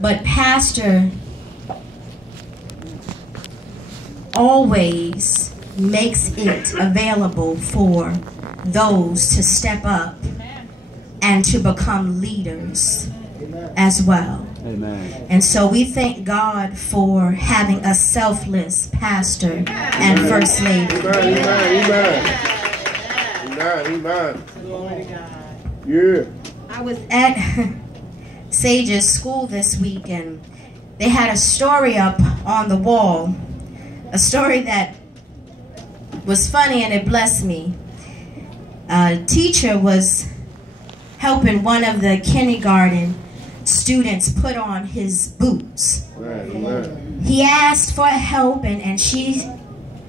But Pastor always makes it available for those to step up and to become leaders as well. Amen. And so we thank God for having a selfless pastor and first lady. Amen. Yeah. I was at Sage's school this week, and they had a story up on the wall, a story that was funny and it blessed me. A teacher was helping one of the kindergarten students put on his boots. He asked for help, and she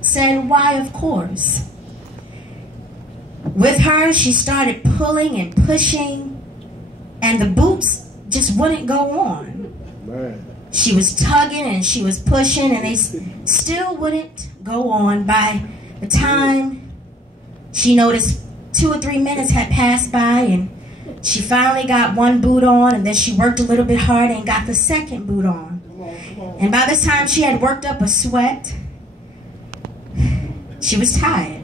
said, "Why, of course." With her, she started pulling and pushing, and the boots just wouldn't go on. She was tugging and she was pushing, and they still wouldn't go on. By the time she noticed 2 or 3 minutes had passed by, and she finally got one boot on, and then she worked a little bit harder and got the second boot on. And by this time she had worked up a sweat. She was tired.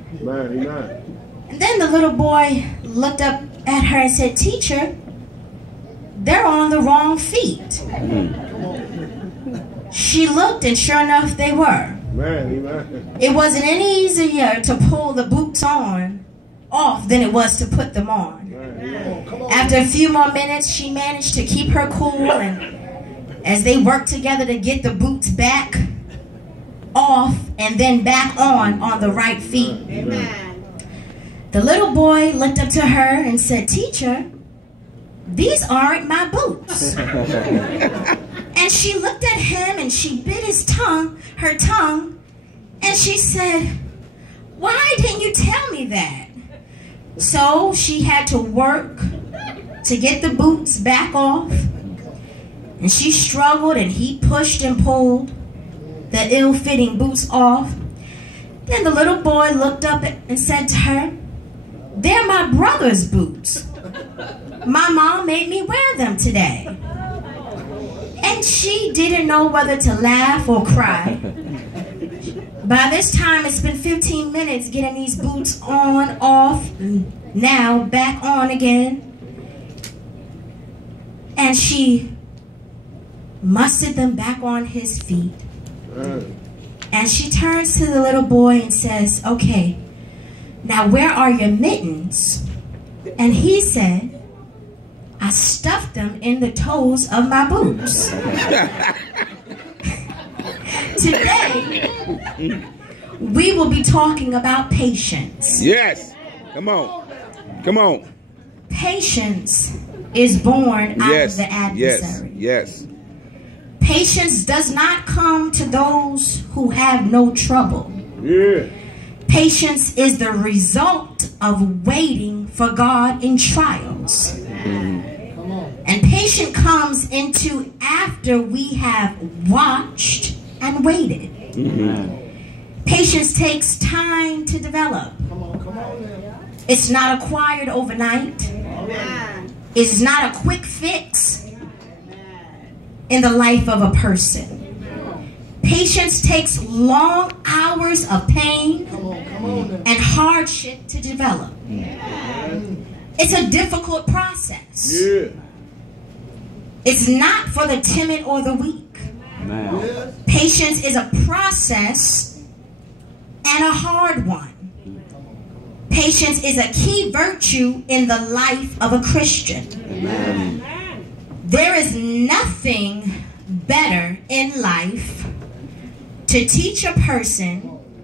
And then the little boy looked up at her and said, "Teacher, they're on the wrong feet." She looked, and sure enough they were. It wasn't any easier to pull the boots off than it was to put them on. After a few more minutes, she managed to keep her cool, and as they worked together to get the boots back off and then back on the right feet. The little boy looked up to her and said, "Teacher, these aren't my boots." And she looked at him and she bit her tongue, and she said, "Why didn't you tell me that?" So she had to work to get the boots back off, and she struggled, and he pushed and pulled the ill-fitting boots off. Then the little boy looked up and said to her, "They're my brother's boots. My mom made me wear them today." And she didn't know whether to laugh or cry. By this time, it's been 15 minutes getting these boots on, off, and now back on again. And she mustered them back on his feet. And she turns to the little boy and says, "Okay, now where are your mittens?" And he said, "I stuffed them in the toes of my boots." Today, we will be talking about patience. Yes. Come on. Come on. Patience is born out of the adversary. Yes. Patience does not come to those who have no trouble. Yeah. Patience is the result of waiting for God in trials. And patience comes into after we have watched and waited. Patience takes time to develop. It's not acquired overnight. It's not a quick fix in the life of a person. Patience takes long hours of pain and hardship to develop. It's a difficult process. It's not for the timid or the weak. Patience is a process and a hard one. Patience is a key virtue in the life of a Christian. There is nothing better in life to teach a person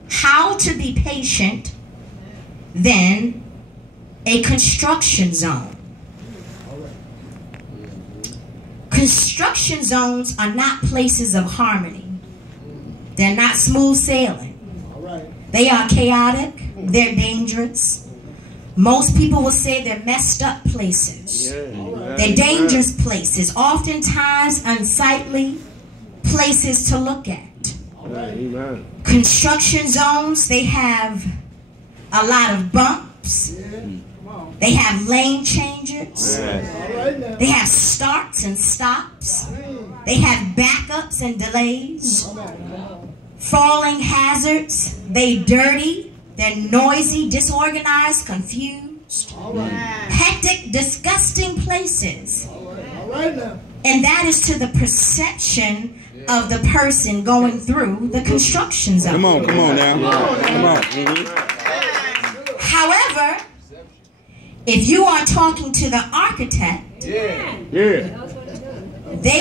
how to be patient than a construction zone. Construction zones are not places of harmony. They're not smooth sailing. They are chaotic. They're dangerous. Most people will say they're messed up places. They're dangerous places, oftentimes unsightly places to look at. Construction zones, they have a lot of bumps. They have lane changes. They have starts and stops. They have backups and delays. Falling hazards. They dirty. They're noisy, disorganized, confused. Hectic, disgusting places. And that is to the perception of the person going through the construction zone. Come on now. Come on. However, if you are talking to the architect, they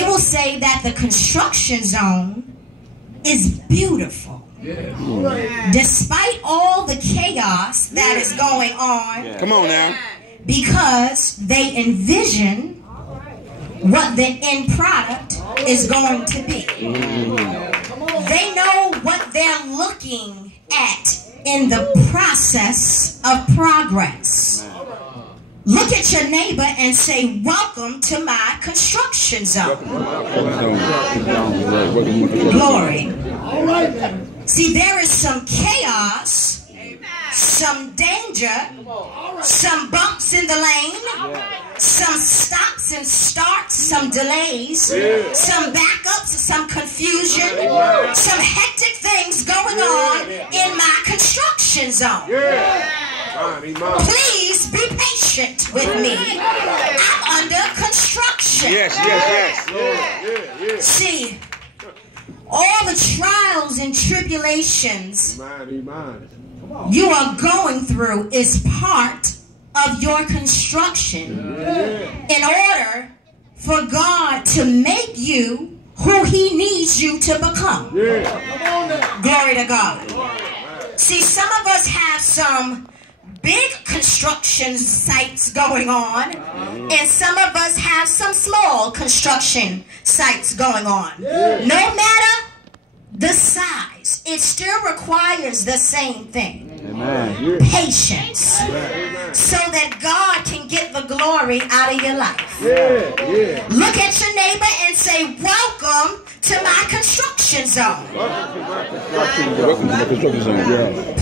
will say that the construction zone is beautiful. Despite all the chaos that is going on. Come on now. Because they envision what the end product is going to be. They know what they're looking at in the process of progress. Look at your neighbor and say, welcome to my construction zone. Glory. See, there is some chaos, some danger, some bumps in the lane, some stops and starts, some delays, some backups, some confusion, some hectic things going on in my construction zone. Please be patient with me. I'm under construction. Yes. See, all the trials and tribulations you are going through is part of your construction in order for God to make you who He needs you to become. Glory to God. See, some of us have some big construction sites going on, and some of us have some small construction sites going on. No matter the size, it still requires the same thing. Patience. So that God can get the glory out of your life. Look at your neighbor and say, welcome to my construction zone.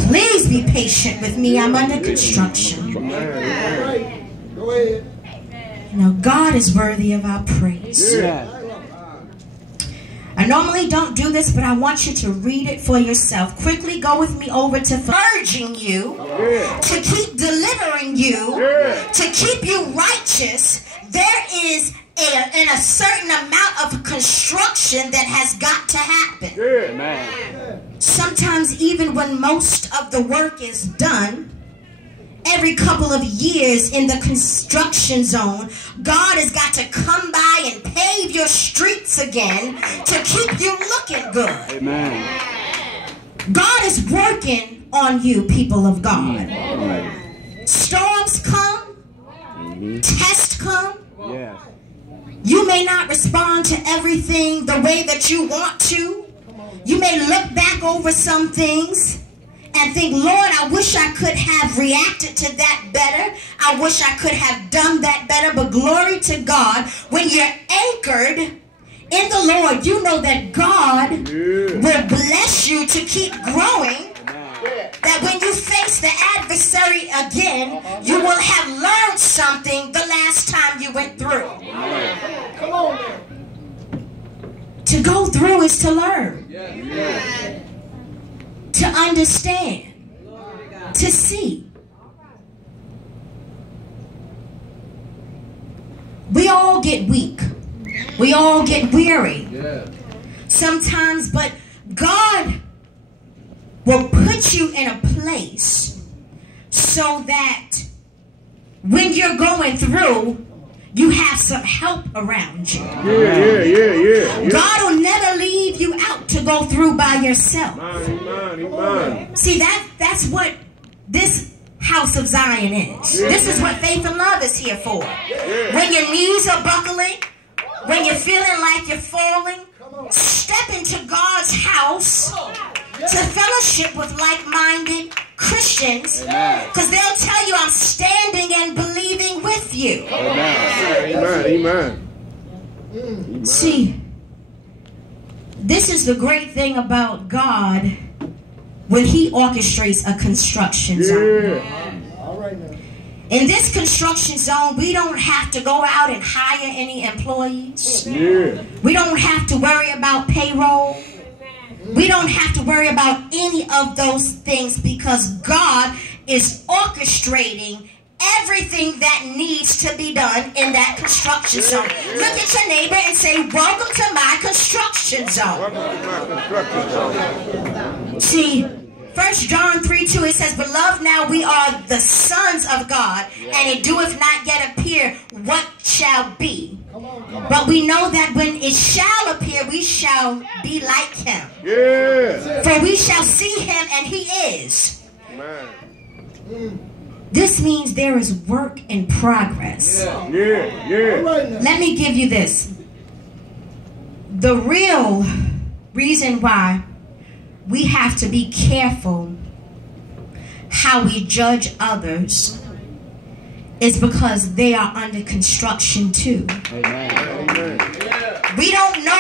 Please be patient with me. I'm under construction. Now, God is worthy of our praise. I normally don't do this, but I want you to read it for yourself. Quickly go with me over to urging you, to keep delivering you, to keep you righteous. There is a certain amount of construction that has got to happen. Sometimes even when most of the work is done, every couple of years in the construction zone, God has got to come by and pave your streets again to keep you looking good. God is working on you, people of God. Storms come, tests come. You may not respond to everything the way that you want to. You may look back over some things and think, Lord, I wish I could have reacted to that better. I wish I could have done that better. But glory to God, when you're anchored in the Lord, you know that God will bless you to keep growing. That when you face the adversary again, you will have learned something the last time you went through. Come on. To go through is to learn. To understand, to see. We all get weak. We all get weary. Sometimes, but God will put you in a place so that when you're going through, you have some help around you. God will never leave you out to go through by yourself. See, that's what this house of Zion is. This is what Faith and Love is here for. When your knees are buckling, when you're feeling like you're falling, step into God's house to fellowship with like-minded Christians, because they'll tell you, I'm standing and believing with you. Amen. See, this is the great thing about God when He orchestrates a construction zone. In this construction zone, we don't have to go out and hire any employees. Yeah. We don't have to worry about payroll. We don't have to worry about any of those things because God is orchestrating everything that needs to be done in that construction zone. Look at your neighbor and say, welcome to my construction zone. See, 1 John 3:2, it says, beloved, now we are the sons of God, and it doeth not yet appear what shall be. But we know that when it shall appear, we shall be like him. Yeah. For we shall see him, and he is. This means there is work in progress. Let me give you this. The real reason why we have to be careful how we judge others is because they are under construction too. Amen. We don't know